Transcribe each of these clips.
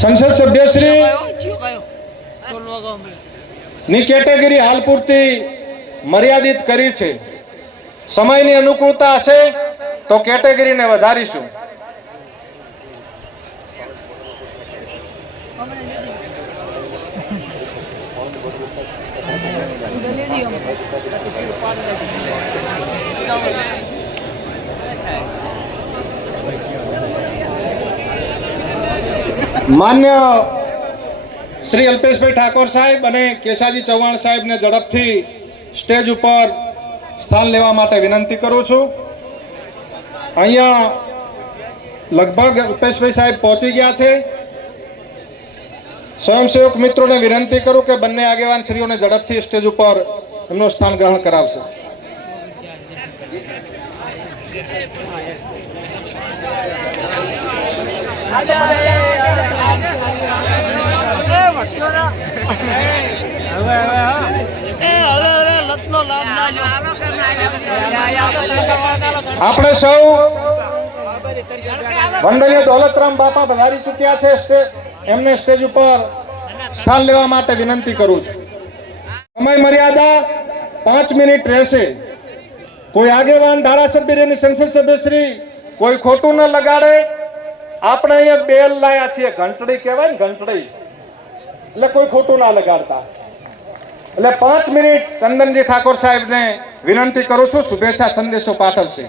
સંસદ સભ્યશ્રી ની કેટેગરી હાલ પૂરતી મર્યાદિત કરી છે. સમયની અનુકૂળતા હશે તો કેટેગરીને વધારીશું. માન્ય શ્રી અલ્પેશભાઈ ઠાકોર સાહેબ અને કેશાજી ચૌહાણ સાહેબને ઝડપથી સ્ટેજ ઉપર સ્થાન લેવા માટે વિનંતી કરું છું. અહીંયા લગભગ અલ્પેશભાઈ સાહેબ પહોંચી ગયા છે. સ્વયંસેવક મિત્રોને વિનંતી કરું કે બંને આગેવાન શ્રીઓને ઝડપથી સ્ટેજ ઉપર એમનું સ્થાન ગ્રહણ કરાવશે. આપણે સૌ વંદનીય દોલતરામ બાપા પધારી ચૂક્યા છે. એમને સ્ટેજ ઉપર સ્થાન લેવા માટે વિનંતી કરું છું. સમય મર્યાદા 5 મિનિટ રહેશે. કોઈ આગેવાન ધારાસભ્ય સંસદ સભ્યશ્રી કોઈ ખોટું ન લગાડે. આપણે અહીંયા બેલ લાયા છીએ, ઘંટડી કહેવાય ને, ઘંટડી, એટલે કોઈ ખોટું ના લગાડતા. એટલે 5 મિનિટ ચંદનજી ઠાકોર સાહેબને વિનંતી કરું છું, શુભેચ્છા સંદેશો પાઠવશે.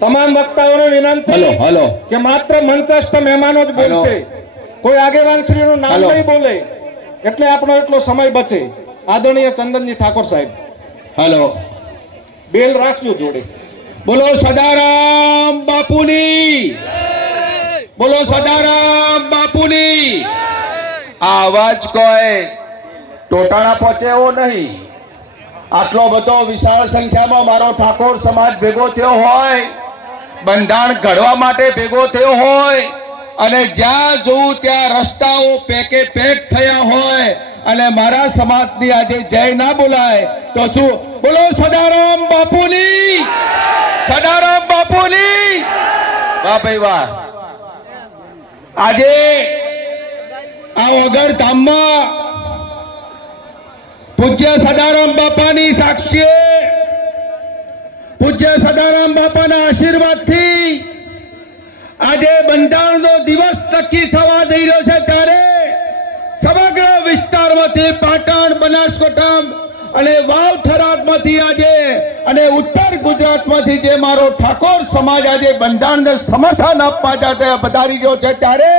તમામ વક્તાઓને વિનંતી કે માત્ર મંચસ્થ મહેમાનો જ બોલશે, કોઈ આગેવાન શ્રીનું નામ નહીં બોલે, એટલે આપણો એટલો સમય બચે. આદરણીય ચંદનજી ઠાકોર સાહેબ, હેલો, બેલ રાખજો જોડે. બોલો સદારામ બાપુની, બોલો સદારામ બાપુની. આ અવાજ કોઈ ટોટાણા પહોંચે એવો નહીં. આટલો બધો વિશાળ સંખ્યામાં મારો ઠાકોર સમાજ ભેગો થયો હોય, બંધારણ ઘડવા માટે ભેગો થયો હોય, અને જ્યાં જોઉં ત્યાં રસ્તાઓ પેકે પેક થયા હોય, અને મારા સમાજની આજે જય ના બોલાય તો શું? બોલો સદારામ બાપુની, સદારામ બાપુની. વાહ ભાઈ વાહ. આજે આ વગર ધામમાં પૂજ્ય સદારામ બાપાની સાક્ષીએ, પૂજ્ય સદારામ બાપાના આશીર્વાદથી આજે બંધારણનો દિવસ નક્કી થવા જઈ રહ્યો છે. ત્યારે સમગ્ર વિસ્તારમાંથી પાટણ, બનાસકાંઠા અને વાવ થરાદમાંથી આજે અને ઉત્તર ગુજરાતમાંથી જે મારો ઠાકોર સમાજ આજે બંધારણને સમર્થન આપવા માટે પધારી રહ્યો છે, ત્યારે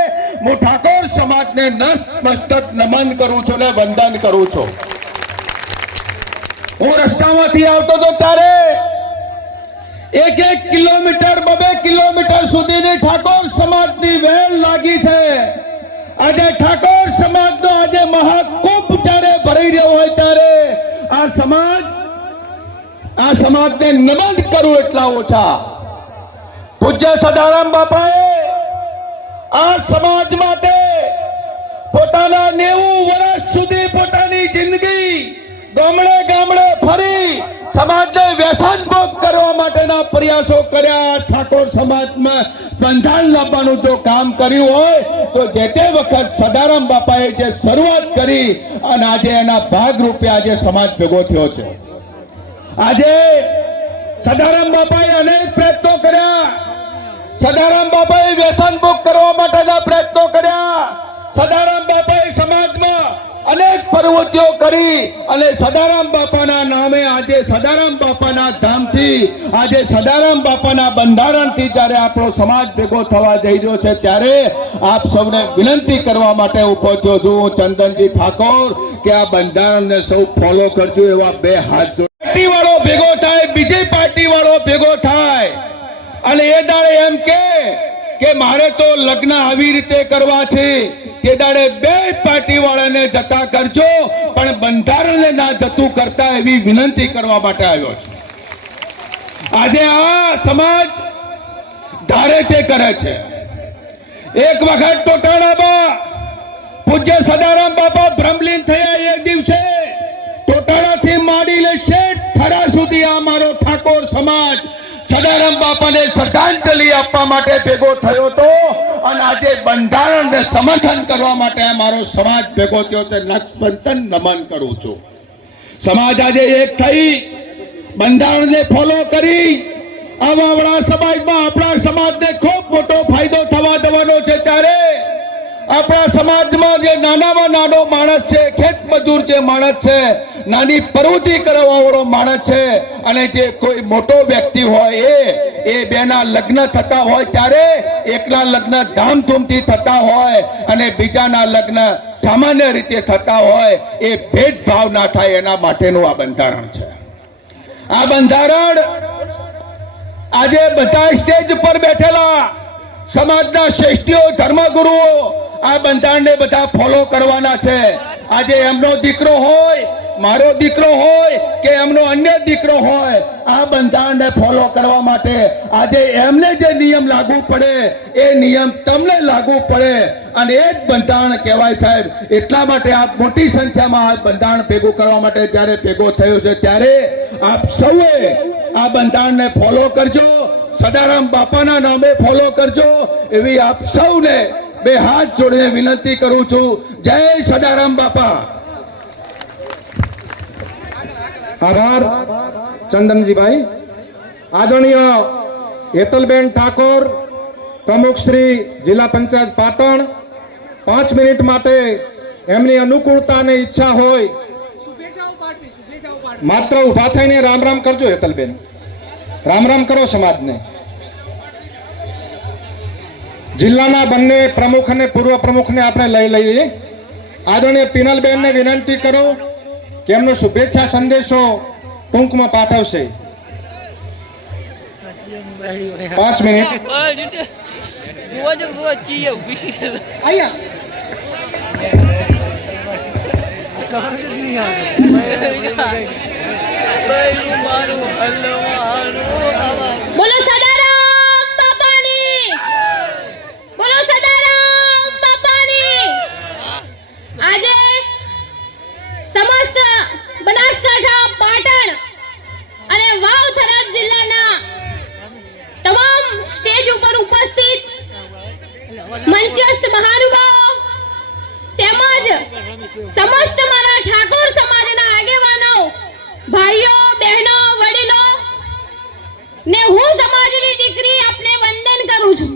હું ઠાકોર સમાજને નતમસ્તક નમન કરું છું અને વંદન કરું છું. હું રસ્તામાંથી આવતો હતો ત્યારે 1 કિલોમીટર 2 કિલોમીટર સુધીની ઠાકોર સમાજની વેલ લાગી છે. આજે ઠાકોર સમાજનો આજે મહાકુંભ જ્યારે ભરાઈ રહ્યો હોય ત્યારે આ સમાજને નમન કરું એટલા ઓછા. પૂજ્ય સદારામ બાપાએ આ સમાજ માટે પોતાના 90 વર્ષ સુધી પોતાની જિંદગી ગામડે ગામડે ફરી સમાજને વ્યસનમુક્ત કરવા માટેના પ્રયાસો કર્યા. ઠાકોર સમાજમાં બંધારણ લાવવાનું જો કામ કર્યું હોય તો જે તે વખત સદારામ બાપાએ જે શરૂઆત કરી અને આજે એના ભાગરૂપે આજે સમાજ ભેગો થયો છે. આજે સદારામ બાપાએ અનેક પ્રયત્નો કર્યા. સદારામ બાપાએ વ્યસનમુક્ત કરવા માટેના પ્રયત્નો કર્યા. સદારામ બાપાએ સમાજમાં અનેક પ્રવૃત્તિઓ કરી અને સદારામ બાપાના નામે આજે સદારામ બાપાના ધામથી આજે સદારામ બાપાના બંધારણથી જ્યારે આપણો સમાજ ભેગો થવા જઈ રહ્યો છે, ત્યારે આપ સૌને વિનંતી કરવા માટે ઉભો થયો છું ચંદનજી ઠાકોર કે આ બંધારણને સૌ ફોલો કરજો. એવા 2 હાથ જોડો. પાર્ટી વાળો ભેગો થાય, બીજી પાર્ટી વાળો ભેગો થાય અને એ દાડે એમ કે મારે તો લગ્ન આવી રીતે કરવા છે, તે દાડે 2 પાર્ટી વાળાને જતા કરજો, પણ બંધારણને ના જતું કરતા એવી વિનંતી કરવા માટે આવ્યો છે. આજે આ સમાજ ધારે તે કરે છે. એક વખત ટોટાણામાં પૂજ્ય સદારામ બાપા બ્રહ્મલીન થયા એ દિવસે ટોટાણાથી માંડી લે શેઠ થરા સુધી આ મારો ઠાકોર સમાજ સદારામ બાપાને શ્રદ્ધાંજલિ આપવા માટે ભેગો થયો હતો અને આજે બંધારણને સમર્થન કરવા માટે મારો સમાજ ભેગો થયો છે. લક્ષબંધન નમન કરું છું. સમાજ આજે એક થઈ બંધારણને ફોલો કરી આવડા સમાજમાં આપણા સમાજને ખૂબ મોટો ફાયદો થવા દેવાનો છે. ત્યારે આપણા સમાજમાં જે નાનામાં નાનો માણસ છે, ખેત મજૂર જે માણસ છે, નાની પ્રવૃત્તિ કરવા વાળો માણસ છે, અને જે કોઈ મોટો વ્યક્તિ હોય એ બેના લગ્ન થતા હોય ત્યારે એકના લગ્ન ધામધૂમથી થતા હોય અને બીજાના લગ્ન સામાન્ય રીતે થતા હોય, એ ભેદભાવ ના થાય એના માટેનું આ બંધારણ છે. આ બંધારણ આજે બધા સ્ટેજ પર બેઠેલા સમાજના શ્રેષ્ઠીઓ, ધર્મગુરુઓ આ બંધારણને બધા ફોલો કરવાના છે. આજે એમનો દીકરો હોય, મારો દીકરો હોય કે એમનો અન્ય દીકરો હોય, આ બંધારણને ફોલો કરવા માટે આજે એમને જે નિયમ લાગુ પડે એ નિયમ તમને લાગુ પડે, અને એ જ બંધારણ કહેવાય સાહેબ. એટલા માટે આપ મોટી સંખ્યામાં આ બંધારણ ભેગું કરવા માટે જ્યારે ભેગો થયો છે ત્યારે આપ સૌએ આ બંધારણને ફોલો કરજો, સદારામ બાપાના નામે ફોલો કરજો, એવી આપ સૌને બે હાથ જોડીને વિનંતી કરું છું. જય સદારામ બાપા. આભાર ચંદનજીભાઈ. આદરણીય હેતલબેન ઠાકોર, પ્રમુખ શ્રી જિલ્લા પંચાયત પાટણ, 5 મિનિટ માટે એમની અનુકૂળતા અને ઈચ્છા હોય માત્ર ઉભા થઈને રામ રામ કરજો. હેતલબેન, રામ રામ કરો સમાજને. જિલ્લાના બંને પ્રમુખ અને પૂર્વ પ્રમુખને આપણે લઈ લઈએ. આદરણીય પિનલબેનને વિનંતી કરો કે એમનો શુભેચ્છા સંદેશો ટૂંકમાં પાઠવશે. 5 મિનિટ. બોલો સદારામ બાપાની, બોલો સદારામ બાપાની. આજે સમસ્ત બનાસકાંઠા, પાટણ અને વાવ થરાદ જિલ્લાના તમામ સ્ટેજ ઉપર ઉપસ્થિત મંચસ્થ મહાનુભાવો તેમજ સમસ્ત મારા ઠાકોર સમાજના આગેવાનો, ભાઈઓ, બહેનો, વડીલો ને હું સમાજની દીકરી આપને વંદન કરું છું.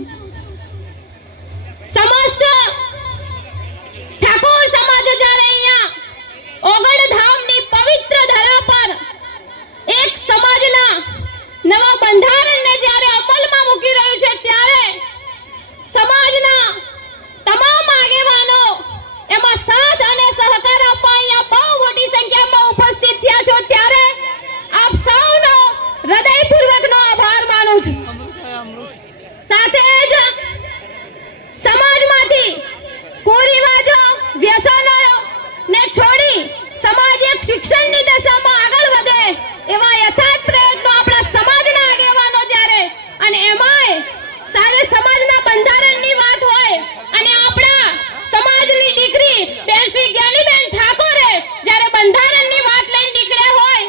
સમસ્ત ઠાકોર સમાજ જ્યારે અહીંયા ઓગણધામની પવિત્ર ધરા પર એક સમાજના નવા બંધારણને જ્યારે અમલમાં મૂકી રહ્યું છે ત્યારે સમાજના તમામ આગેવાનો એમાં સાથ અને સહકાર આપવા અહીંયા બહુ મોટી સંખ્યામાં ઉપસ્થિત થયા છો, ત્યારે આપ સૌનો હૃદયપૂર્વકનો આભાર માનું છું. સાથે જ સમાજમાંથી કુરિવાજો, વ્યસનો ને છોડી સમાજ એક શિક્ષણની દિશામાં આગળ વધે એવા યથાર્થ પ્રયત્નો આપણા સમાજના આગેવાનો જ્યારે, અને એમાંય સારે સમાજના બંધારણની વાત હોય અને આપણા સમાજની દીકરી બેન શ્રી જ્ઞાનીબેન ઠાકોરે જ્યારે બંધારણની વાત લઈને નીકળ્યા હોય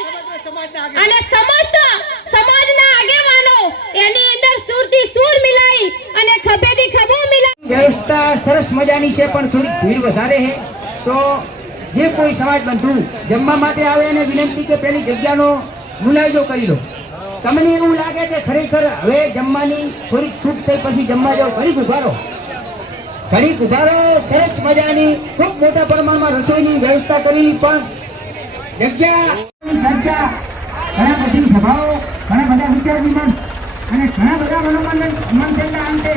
અને સમસ્ત સમાજના આગેવાનો એની અંદર સુરથી સુર મિલાઈ અને ખભેથી ખભો મિલાઈ. વ્યવસ્થા સરસ મજાની છે, પણ થોડી ભીડ વધારે છે. તો જે કોઈ સમાજ બંધુ જમવા માટે આવે એને વિનંતી કે પેલી જગ્યાનો મુલાયજો કરી લો. તમને એવું લાગે કે ખરેખર હવે જમવાની થોડીક છૂટ થઈ પછી જમવા જાઓ, ઘડીક ઉભા રહો, ઘડીક ઉભા રહો. સરસ મજાની ખૂબ મોટા પ્રમાણમાં રસોઈની વ્યવસ્થા કરી, પણ જગ્યાની ચર્ચા, ઘણા બધી સભાઓ, ઘણા બધા વિચાર વિમર્શ અને ઘણા બધા મનોમંથનના અંતે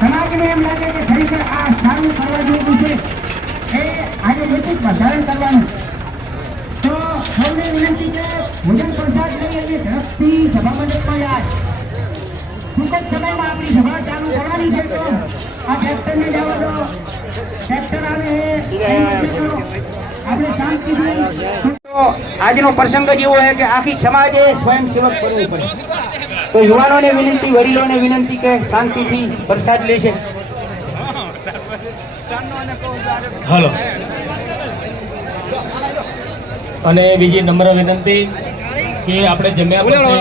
સમાજને એમ લાગે કે ખરેખર આ સારું કરવા જેવું છે, એ આજે નૈતિક બંધારણ કરવાનું. તો સૌને વિનંતી કે ભોજન પ્રસાદ લઈ અને ઝડપથી સભા મંડપમાં જાય. ટૂંક જ સમયમાં આપણી સભા ચાલુ કરવાની છે, તો આ ટ્રેક્ટરને જવા દો. ટ્રેક્ટર આવે આપણે શાંતિથી. તો આજનો પ્રસંગ જ એવો છે કે આખી સમાજે સ્વયંસેવક બનવું પડે. તો યુવાનોને વિનંતી, વડીલોને વિનંતી કે શાંતિથી પ્રસાદ લેશે. હાલો. અને બીજી નમ્ર વિનંતી કે આપણે જમ્યા પછી